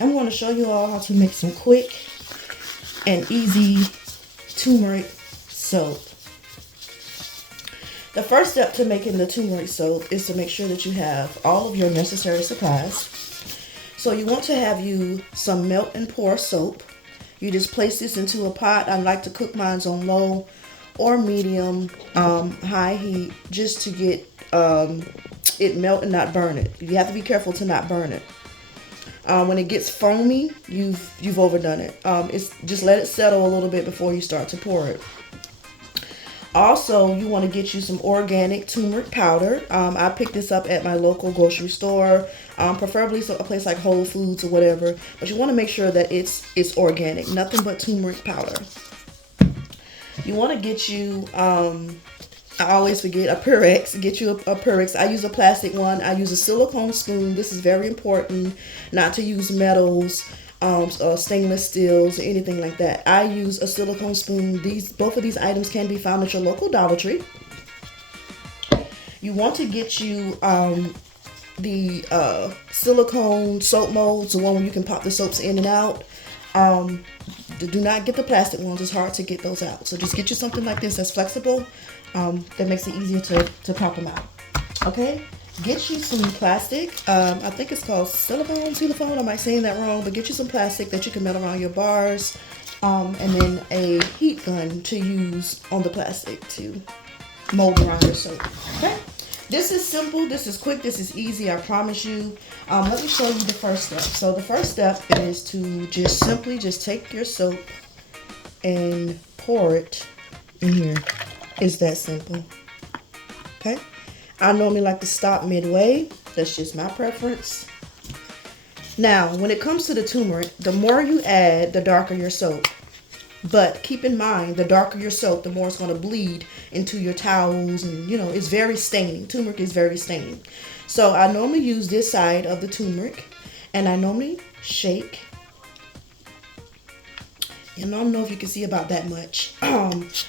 I'm going to show you all how to make some quick and easy turmeric soap. The first step to making the turmeric soap is to make sure that you have all of your necessary supplies. So you want to have you some melt and pour soap. You just place this into a pot. I like to cook mine on low or medium high heat just to get it melt and not burn it. You have to be careful to not burn it. When it gets foamy, you've overdone it. It's just let it settle a little bit before you start to pour it. Also, you want to get you some organic turmeric powder. I picked this up at my local grocery store, preferably a place like Whole Foods or whatever. But you want to make sure that it's organic, nothing but turmeric powder. You want to get you, I always forget, a Pyrex. Get you a Pyrex. I use a plastic one. I use a silicone spoon. This is very important, not to use metals, stainless steels, or anything like that. I use a silicone spoon. Both of these items can be found at your local Dollar Tree. You want to get you the silicone soap molds, the one where you can pop the soaps in and out. Do not get the plastic ones. It's hard to get those out. So just get you something like this that's flexible. That makes it easier to pop them out. Okay? Get you some plastic. I think it's called Cellophane. I might be saying that wrong, but get you some plastic that you can melt around your bars, and then a heat gun to use on the plastic to mold around your soap. Okay? This is simple. This is quick. This is easy. I promise you. Let me show you the first step. So the first step is to simply take your soap and pour it in here. It's that simple. Okay? I normally like to stop midway. That's just my preference. Now, when it comes to the turmeric, the more you add, the darker your soap. But keep in mind, the darker your soap, the more it's going to bleed into your towels. And, it's very staining. Turmeric is very staining. So I normally use this side of the turmeric. And I normally shake. And I don't know if you can see about that much.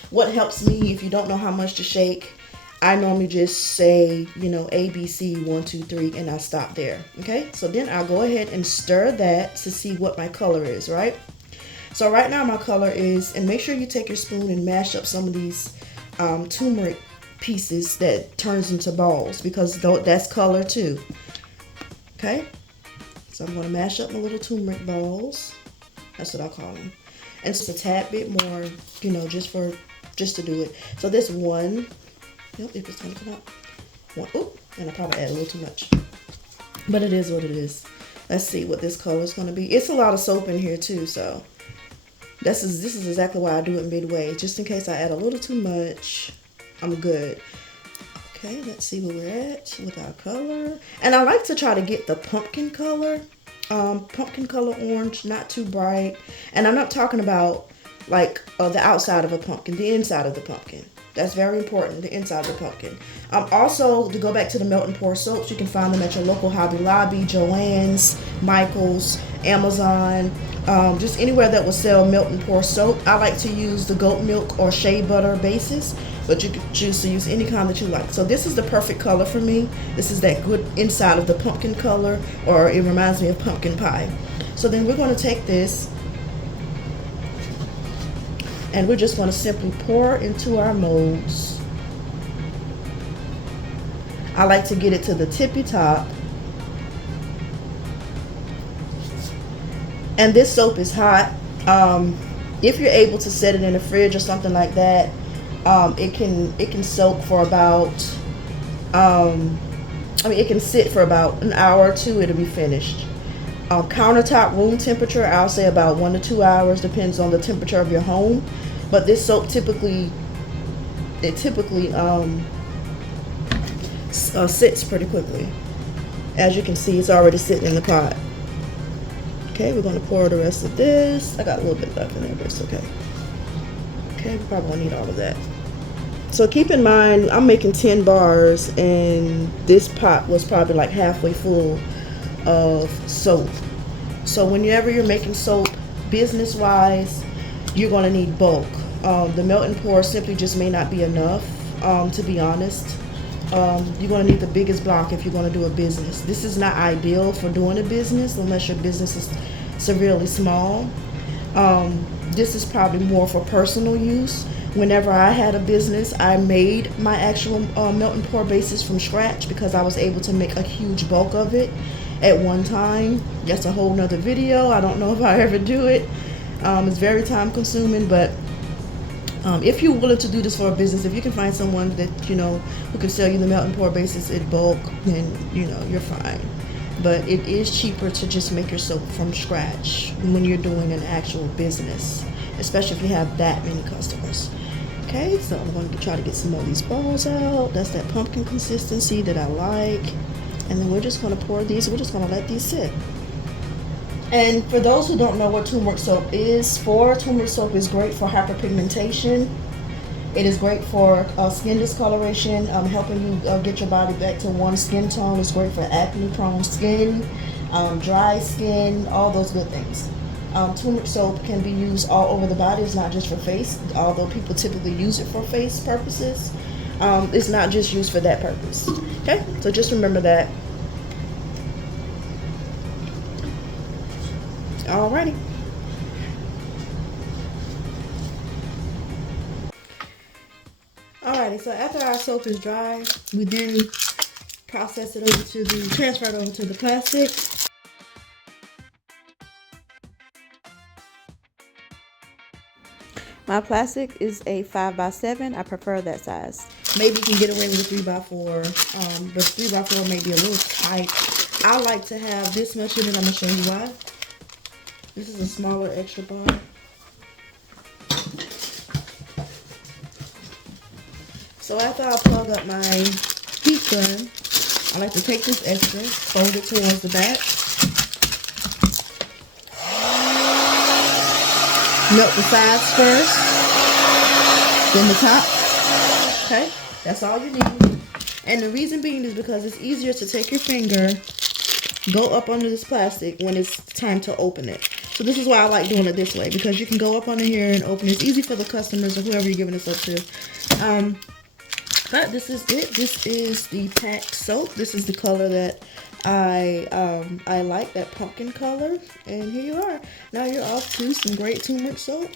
What helps me, if you don't know how much to shake, I normally just say, A, B, C, 1, 2, 3, and I stop there. Okay? So then I'll go ahead and stir that to see what my color is, right? So right now my color is, and make sure you take your spoon and mash up some of these turmeric pieces that turns into balls, because that's color too. Okay? So I'm going to mash up my little turmeric balls. That's what I call them. And just a tad bit more, just to do it. So this one, if it's going to come out. One, oop, and I probably add a little too much. But it is what it is. Let's see what this color is going to be. It's a lot of soap in here too, so this is exactly why I do it midway. Just in case I add a little too much, I'm good. Okay, let's see where we're at with our color. And I like to try to get the pumpkin color orange, not too bright. And I'm not talking about like the outside of a pumpkin, the inside of the pumpkin. That's very important, the inside of the pumpkin. Also, to go back to the melt and pour soaps, you can find them at your local Hobby Lobby, Joann's, Michael's, Amazon, just anywhere that will sell melt and pour soap. I like to use the goat milk or shea butter basis, but you can choose to use any kind that you like. So this is the perfect color for me. This is that good inside of the pumpkin color, or it reminds me of pumpkin pie. So then we're going to take this, and we're just going to simply pour into our molds. I like to get it to the tippy top. And this soap is hot. If you're able to set it in the fridge or something like that, it can soak for about, it can sit for about an hour or two. It'll be finished. Countertop room temperature, I'll say about 1 to 2 hours, depends on the temperature of your home. But this soap typically sits pretty quickly. As you can see, it's already sitting in the pot. Okay, we're going to pour the rest of this. I got a little bit left in there, but it's okay. Okay, we probably won't need all of that. So keep in mind, I'm making 10 bars, and this pot was probably like halfway full of soap. So whenever you're making soap, business-wise, you're going to need bulk. The melt and pour simply just may not be enough, to be honest. you're going to need the biggest block if you're going to do a business. This is not ideal for doing a business unless your business is severely small. This is probably more for personal use. Whenever I had a business, I made my actual melt and pour bases from scratch because I was able to make a huge bulk of it at one time. That's a whole nother video. I don't know if I ever do it. It's very time consuming, but if you're willing to do this for a business, if you can find someone that, you know, who can sell you the melt and pour bases in bulk, then, you know, you're fine. But it is cheaper to just make your soap from scratch when you're doing an actual business, especially if you have that many customers. Okay, so I'm going to try to get some more of these balls out. That's that pumpkin consistency that I like. And then we're just going to pour these. We're just going to let these sit. And for those who don't know what turmeric soap is, turmeric soap is great for hyperpigmentation. It is great for skin discoloration, helping you get your body back to one skin tone. It's great for acne-prone skin, dry skin, all those good things. Turmeric soap can be used all over the body. It's not just for face, although people typically use it for face purposes. It's not just used for that purpose. Okay, so just remember that. Alrighty. Alrighty, so after our soap is dry, we then transfer it over to the plastic. My plastic is a 5x7. I prefer that size. Maybe you can get away with a 3x4. The 3x4 may be a little tight. I like to have this much in it. I'm going to show you why. This is a smaller extra bar. So after I plug up my heat gun, I like to take this extra, fold it towards the back. Melt the sides first, then the top. Okay, that's all you need. And the reason being is because it's easier to take your finger, go up under this plastic when it's time to open it. So this is why I like doing it this way, because you can go up under here and open it. It's easy for the customers or whoever you're giving this up to. But this is it. This is the pack soap. This is the color that I like, that pumpkin color. And here you are. Now you're off to some great turmeric soap.